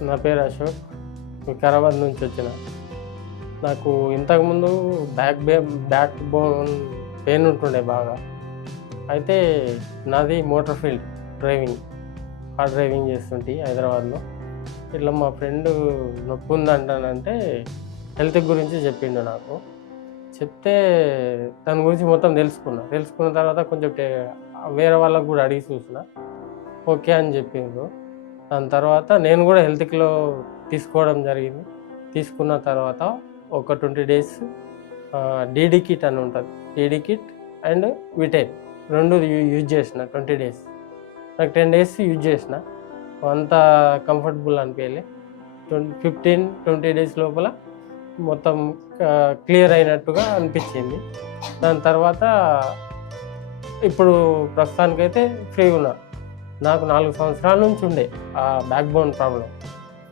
నా పేరు అశోక్. వికారాబాద్ నుంచి వచ్చిన. నాకు ఇంతకుముందు బ్యాక్ బే బ్యాక్ బోన్ పెయిన్ ఉంటుండే బాగా. అయితే నాది motor field driving. Car driving చేస్తుంటే హైదరాబాద్లో. ఇట్లా మా ఫ్రెండ్ నొప్పి ఉందంటానంటే హెల్త్ గురించి చెప్పిండు నాకు. చెప్తే దాని గురించి మొత్తం తెలుసుకున్నా. తెలుసుకున్న తర్వాత కొంచెం టే- వేరే వాళ్ళకు కూడా అడిగి చూసిన. ఓకే అని చెప్పిండ్రు దాని తర్వాత నేను కూడా హెల్త్లో తీసుకోవడం జరిగింది. తీసుకున్న తర్వాత ఒక ట్వంటీ డేస్ డీడీ కిట్ అని ఉంటుంది. డీడీ కిట్ అండ్ విటైన్. రెండు యూ- యూజ్ చేసిన ట్వంటీ డేస్. నాకు టెన్ డేస్ యూజ్ చేసిన. అంత కంఫర్టబుల్ అనిపించలే. ట్వంటీ ఫిఫ్టీన్ ట్వంటీ డేస్ లోపల మొత్తం క్లియర్ అయినట్టుగా అనిపించింది. దాని తర్వాత ఇప్పుడు ప్రస్తుతానికైతే ఫ్రీగా ఉన్నా. నాకు నాలుగు సంవత్సరాల నుంచి ఉండే ఆ బ్యాక్ బోన్ ప్రాబ్లం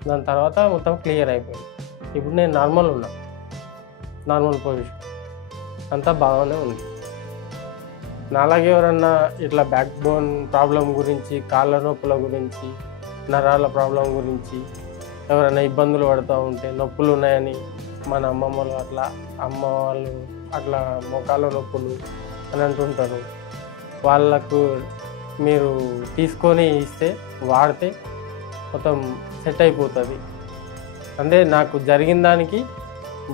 దాని తర్వాత మొత్తం క్లియర్ అయిపోయింది. ఇప్పుడు నేను నార్మల్ ఉన్నా. నార్మల్ పొజిషన్ అంతా బాగానే ఉంది. నాలాగే ఎవరన్నా ఇట్లా బ్యాక్ బోన్ ప్రాబ్లం గురించి కాళ్ళ నొప్పుల గురించి నరాల ప్రాబ్లం గురించి ఎవరైనా ఇబ్బందులు పడుతూ ఉంటే నొప్పులు ఉన్నాయని మన అమ్మమ్మలు అట్లా అమ్మ వాళ్ళు అట్లా మోకాళ్ళ నొప్పులు అని అంటుంటారు. వాళ్ళకు మీరు తీసుకొని ఇస్తే వాడితే మొత్తం సెట్ అయిపోతుంది. అంటే నాకు జరిగిన దానికి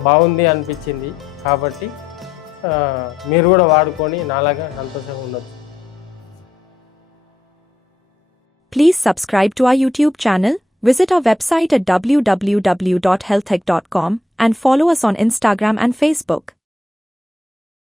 బాగుంది అనిపించింది కాబట్టి మీరు కూడా వాడుకొని నాలాగా సంతోషంగా ఉండొచ్చు. Please subscribe to our YouTube channel visit our website W W W W W dot health hack dot com and follow us on Instagram and Facebook